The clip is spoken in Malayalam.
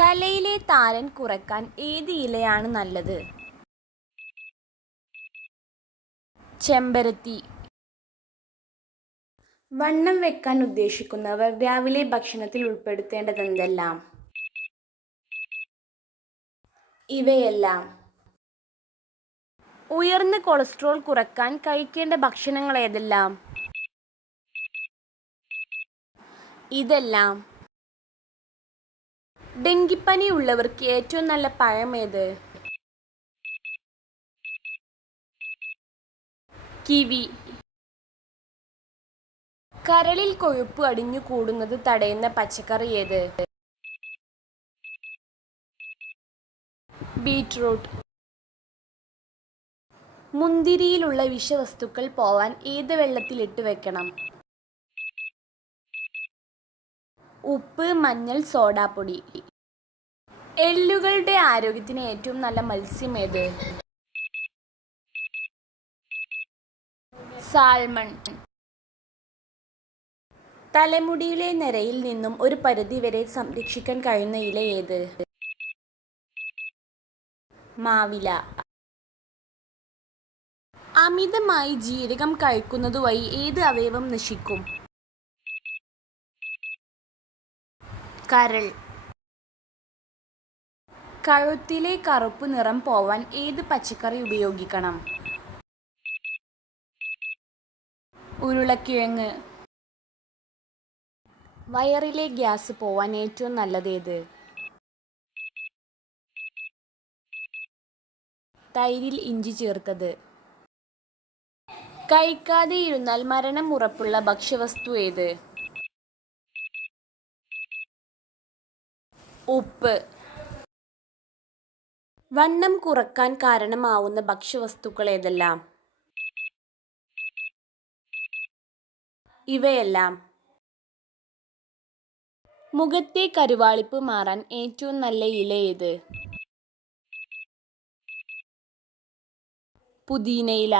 തലയിലെ താരൻ കുറയ്ക്കാൻ ഏത് ഇലയാണ് നല്ലത്? ചെമ്പരത്തി. വണ്ണം വെക്കാൻ ഉദ്ദേശിക്കുന്നവർ രാവിലെ ഭക്ഷണത്തിൽ ഉൾപ്പെടുത്തേണ്ടതെന്തെല്ലാം? ഇവയെല്ലാം. ഉയർന്ന കൊളസ്ട്രോൾ കുറയ്ക്കാൻ കഴിക്കേണ്ട ഭക്ഷണങ്ങൾ ഏതെല്ലാം? ഇതെല്ലാം. ഡെങ്കിപ്പനി ഉള്ളവർക്ക് ഏറ്റവും നല്ല പഴം ഏത്? കിവി. കരളിൽ കൊഴുപ്പ് അടിഞ്ഞു കൂടുന്നത് തടയുന്ന പച്ചക്കറി ഏത്? ബീറ്റ്റൂട്ട്. മുന്തിരിയിലുള്ള വിഷവസ്തുക്കൾ പോവാൻ ഏത് വെള്ളത്തിലിട്ട് വെക്കണം? ഉപ്പ്, മഞ്ഞൾ, സോഡാപ്പൊടി. എല്ലുകളുടെ ആരോഗ്യത്തിന് ഏറ്റവും നല്ല മത്സ്യം ഏത്? സാൽമൺ. തലമുടിയിലെ നിരയിൽ നിന്നും ഒരു പരിധിവരെ സംരക്ഷിക്കാൻ കഴിയുന്ന ഇല ഏത്? മാവില. അമിതമായി ജീരകം കഴിക്കുന്നതുവഴി ഏത് അവയവം നശിക്കും? കരൾ. കഴുത്തിലെ കറുപ്പ് നിറം പോവാൻ ഏത് പച്ചക്കറി ഉപയോഗിക്കണം? ഉരുളക്കിഴങ്ങ്. വയറിലെ ഗ്യാസ് പോവാൻ ഏറ്റവും നല്ലതേത്? തൈരിൽ ഇഞ്ചി ചേർത്തത്. കഴിക്കാതെ ഇരുന്നാൽ മരണം ഉറപ്പുള്ള ഭക്ഷ്യവസ്തു ഏത്? ഉപ്പ്. വണ്ണം കുറക്കാൻ കാരണമാവുന്ന ഭക്ഷ്യവസ്തുക്കൾ ഏതെല്ലാം? ഇവയെല്ലാം. മുഖത്തെ കരുവാളിപ്പ് മാറാൻ ഏറ്റവും നല്ല ഇല ഏത്? പുതിനയില.